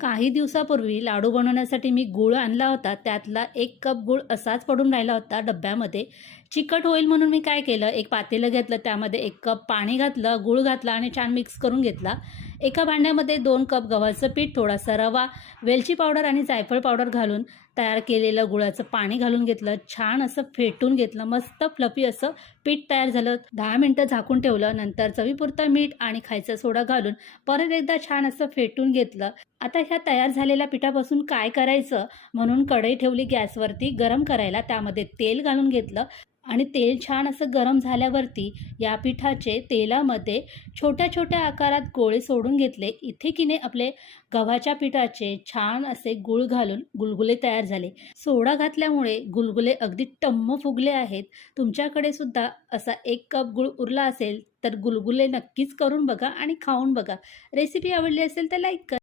काही दिवसापूर्वी लाडू बनवण्यासाठी मी गूळ आणला होता. त्यातला 1 कप गूळ असाच पडून राहिला होता डब्यामध्ये. चिकट होईल म्हणून मी काय केलं, एक पातेलं घेतलं, त्यामध्ये 1 कप पाणी घातलं, गूळ घातला आणि छान मिक्स करून घेतला. एका भांड्यामध्ये 2 कप गव्हाचं पीठ, थोडासा रवा, वेलची पावडर आणि जायफळ पावडर घालून तयार केलेलं गुळाचं पाणी घालून घेतलं. छान असं फेटून घेतलं. मस्त फ्लफी असं पीठ तयार झालं. 10 मिनिटं झाकून ठेवलं. नंतर चवीपुरतं मीठ आणि खायचा सोडा घालून परत एकदा छान असं फेटून घेतलं. आता ह्या तयार झालेल्या पिठापासून काय करायचं म्हणून कढई ठेवली गॅसवरती गरम करायला. त्यामध्ये तेल घालून घेतलं आणि तेल छान असं गरम झाल्यावरती या पिठाचे तेलामध्ये छोट्या छोट्या आकारात गोळे सोडून घेतले. इथे की नाही आपले गव्हाच्या पिठाचे छान असे गूळ घालून गुलगुले तयार झाले. सोडा घातल्यामुळे गुलगुले अगदी टम्म फुगले आहेत. तुमच्याकडे सुद्धा असा 1 कप गूळ उरला असेल तर गुलगुले नक्कीच करून बघा आणि खाऊन बघा. रेसिपी आवडली असेल तर लाईक करा.